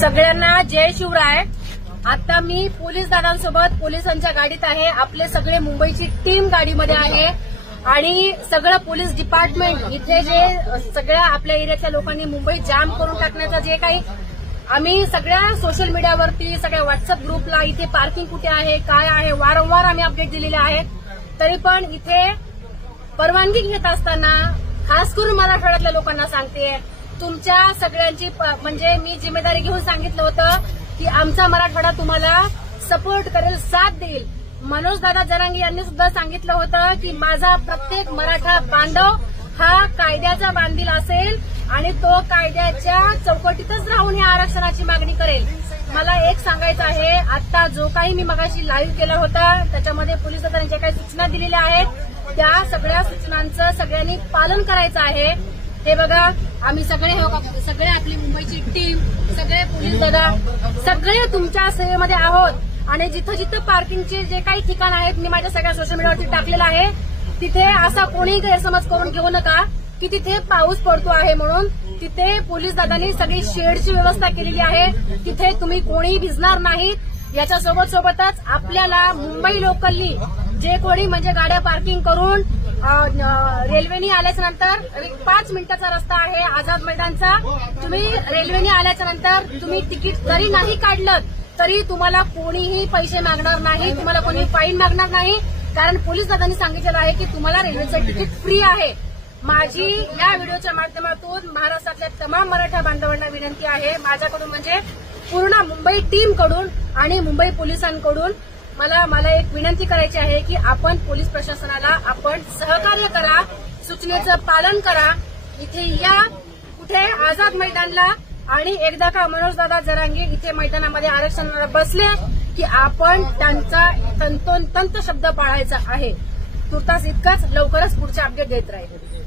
सगळ्यांना जय शिवराय। आता मी पोलीस दादांसोबत पोलिसांच्या गाडीत आहे। आपले सगळे मुंबईची टीम गाडीमध्ये आहे आणि सगळं पोलीस डिपार्टमेंट इथे जे सगळ्या आपल्या एरियातल्या लोकांनी मुंबई जाम करून टाकण्याचा जे काही आम्ही सगळ्या सोशल मीडियावरती सगळ्या व्हॉट्सअप ग्रुपला इथे पार्किंग कुठे आहे काय आहे वारंवार आम्ही अपडेट दिलेले आहेत। तरी पण इथे परवानगी घेत असताना खास करून मराठवाड्यातल्या लोकांना सांगते, तुमच्या सगळ्यांची म्हणजे मी जिम्मेदारी घेऊन सांगितलं होतं की आमचा मराठवाडा तुम्हाला सपोर्ट करेल, साथ देईल। मनोज दादा जरांगे यांनी सुद्धा सांगितलं होतं की माझा प्रत्येक मराठा बांधव हा कायद्याचा बांधील असेल आणि तो कायद्याच्या चौकटीतच राहून या आरक्षणाची मागणी करेल। मला एक सांगायचं आहे, आता जो काही मी मगाशी लाईव्ह केला होता त्याच्यामध्ये पोलीस दादांनी ज्या काही सूचना दिलेल्या आहेत त्या सगळ्या सूचनांचं सगळ्यांनी पालन करायचं आहे। हे बघा, आम्ही सगळे आपली मुंबईची टीम, सगळे पोलीस दादा सगळे तुमच्या सेवेमध्ये आहोत आणि जिथं जिथं पार्किंगचे जे काही ठिकाण आहेत मी माझ्या सगळ्या सोशल मीडियावरती टाकलेलं आहे। तिथे असा कोणी गैरसमज करून घेऊ नका की तिथे पाऊस पडतो आहे म्हणून। तिथे पोलीस दादांनी सगळी शेडची व्यवस्था केलेली आहे, तिथे तुम्ही कोणी भिजणार नाहीत। याच्या सोबतच आपल्याला मुंबई लोकलनी जे कोणी म्हणजे गाड्या पार्किंग करून रेल्वेने आल्याच्या नंतर 5 मिनिटाचा रस्ता आहे आझाद मैदानचा, तुम्ही रेल्वेने आल्याच्या नंतर तुम्ही तिकीट जरी नाही काढलं तरी तुम्हाला कोणीही पैसे मागणार नाही, तुम्हाला कोणी फाईन मागणार नाही, कारण पोलीस दादांनी सांगितलेलं आहे की तुम्हाला रेल्वेचं तिकीट फ्री आहे। माझी या व्हिडिओच्या माध्यमातून महाराष्ट्रातल्या तमाम मराठा बांधवांना विनंती आहे, माझ्याकडून म्हणजे पूर्ण मुंबई टीम कडून आणि मुंबई पोलिसांकडून मला एक विनंती करायची आहे की आपण पोलीस प्रशासनाला आपण सहकार्य करा, सूचनेचं पालन करा। इथे या कुठे आझाद मैदानला आणि एकदा का मनोज दादा जरांगे इथे मैदानामध्ये आरक्षणाला बसले की आपण त्यांचा तंतोतंत शब्द पाळायचा आहे। तुर्तास इतकाच, लवकरच पुढचे अपडेट देत राहील।